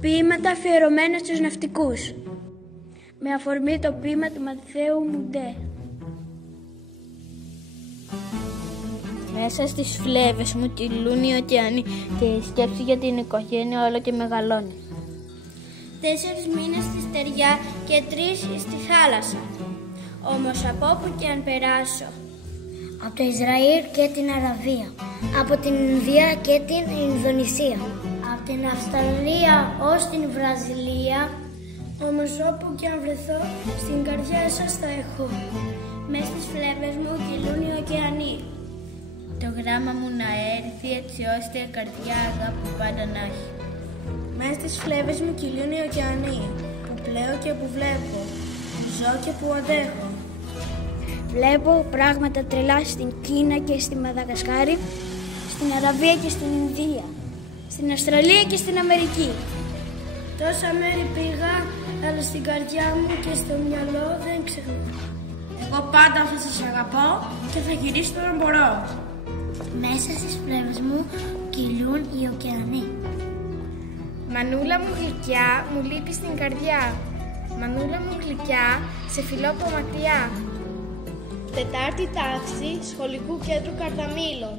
Ποίηματα αφιερωμένα στους ναυτικούς. Με αφορμή το ποίημα του Ματθαίου Μουντέ. Μέσα στις φλέβες μου κυλούν οι ωκεανοί και η σκέψη για την οικογένεια όλο και μεγαλώνει. 4 μήνες στη στεριά και 3 στη θάλασσα. Όμως από όπου και αν περάσω, από το Ισραήλ και την Αραβία, από την Ινδία και την Ινδονησία, από την Αυστραλία ως την Βραζιλία, όμως όπου και αν βρεθώ, στην καρδιά σας θα έχω. Μες στις φλέβες μου κυλούν οι ωκεανοί. Το γράμμα μου να έρθει έτσι ώστε η καρδιά αγάπη πάντα να έχει. Μες στις φλέβες μου κυλούν οι ωκεανοί, που πλέω και που βλέπω, που ζω και που αντέχω. Βλέπω πράγματα τρελά στην Κίνα και στη Μαδαγασκάρη, στην Αραβία και στην Ινδία, στην Αυστραλία και στην Αμερική. Τόσα μέρη πήγα, αλλά στην καρδιά μου και στο μυαλό δεν ξεχνάω. Εγώ πάντα θα σας αγαπώ και θα γυρίσω όταν μπορώ. Μέσα στις φλέβες μου κυλούν οι ωκεανοί. Μανούλα μου γλυκιά, μου λείπει στην καρδιά. Μανούλα μου γλυκιά, σε φιλώ από μακριά. 4η τάξη Σχολικού Κέντρου Καρταμήλων.